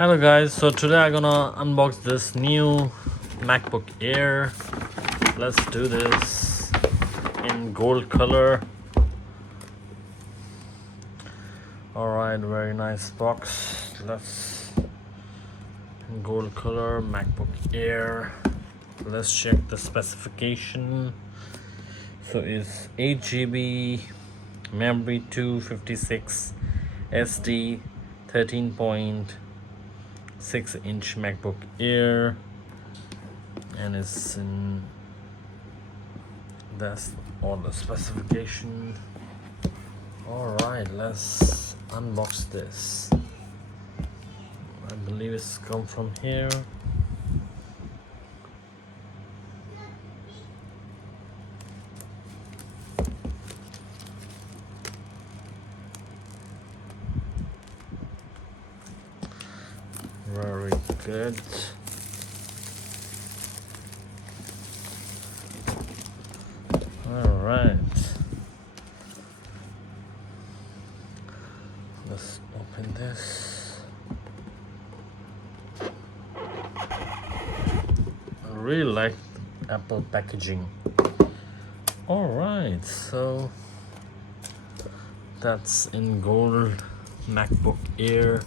Hello guys, so today I'm gonna unbox this new MacBook Air. Let's do this in gold color. Alright, very nice box. Let's in gold color MacBook Air. Let's check the specification. So it's 8 GB memory, 256 SD, 13.6-inch MacBook Air, and it's in, that's all the specification. All right, let's unbox this. I believe it's come from here. Very good. All right, let's open this. I really like Apple packaging. All right, so that's in gold MacBook Air.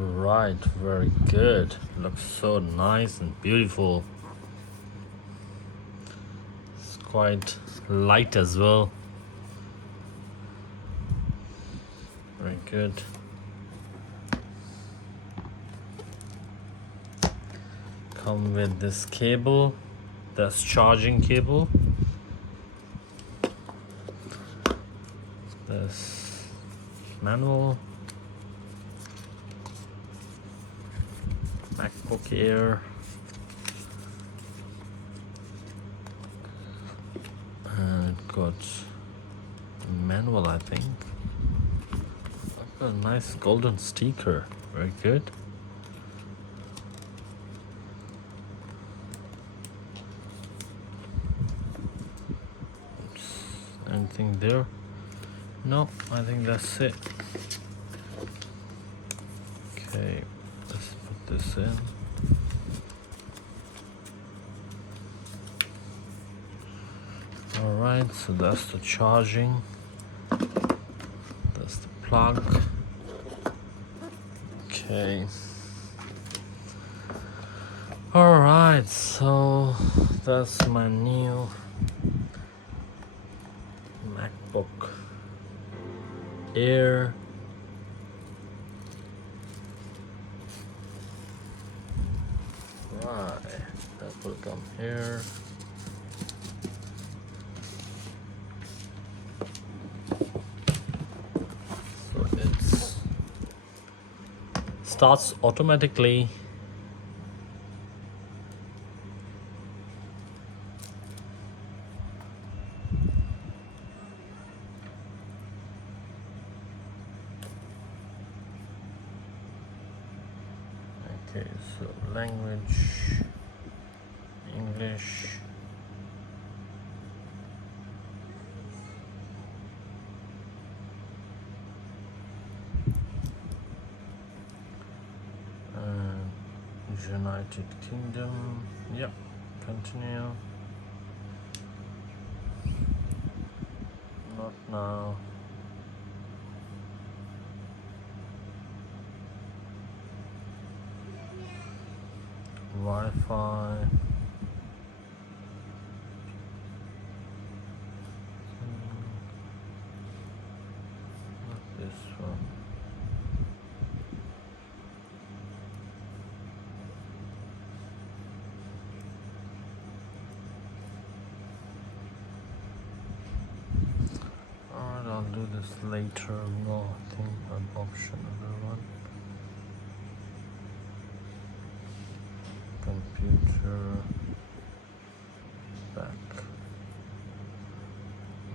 Right, very good. Looks so nice and beautiful. It's quite light as well. Very good. Come with this cable. That's charging cable. This manual. MacBook Air, and it got a manual, I think. I've got a nice golden sticker. Very good. Oops. Anything there? No, I think that's it. Okay, let's put this in. Alright, so that's the charging. That's the plug. Okay. Alright, so that's my new MacBook Air. Right, that will come here. So it starts automatically. Okay, so language, English. United Kingdom. Yep, continue. Not now. Wi-Fi. Not this one. Alright, I'll do this later. No, I think an option everyone. Computer back.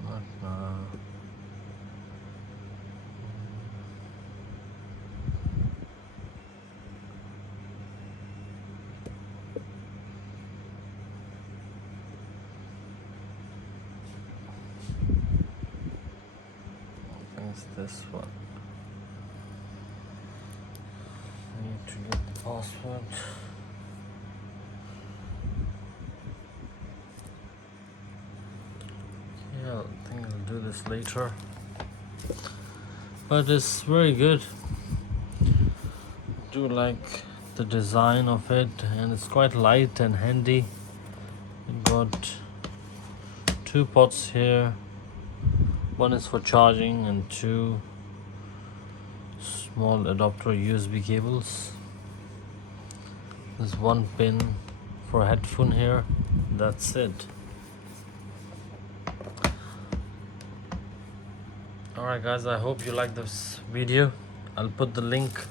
Not now. is this one. Need to get the password. Yeah, I think I'll do this later. But it's very good. Do like the design of it, and it's quite light and handy. It got two ports here. One is for charging and two small adapter USB cables. There's one pin for headphone here. That's it. Alright guys, I hope you like this video. I'll put the link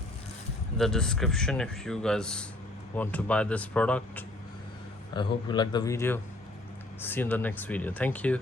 in the description if you guys want to buy this product. I hope you like the video. See you in the next video. Thank you.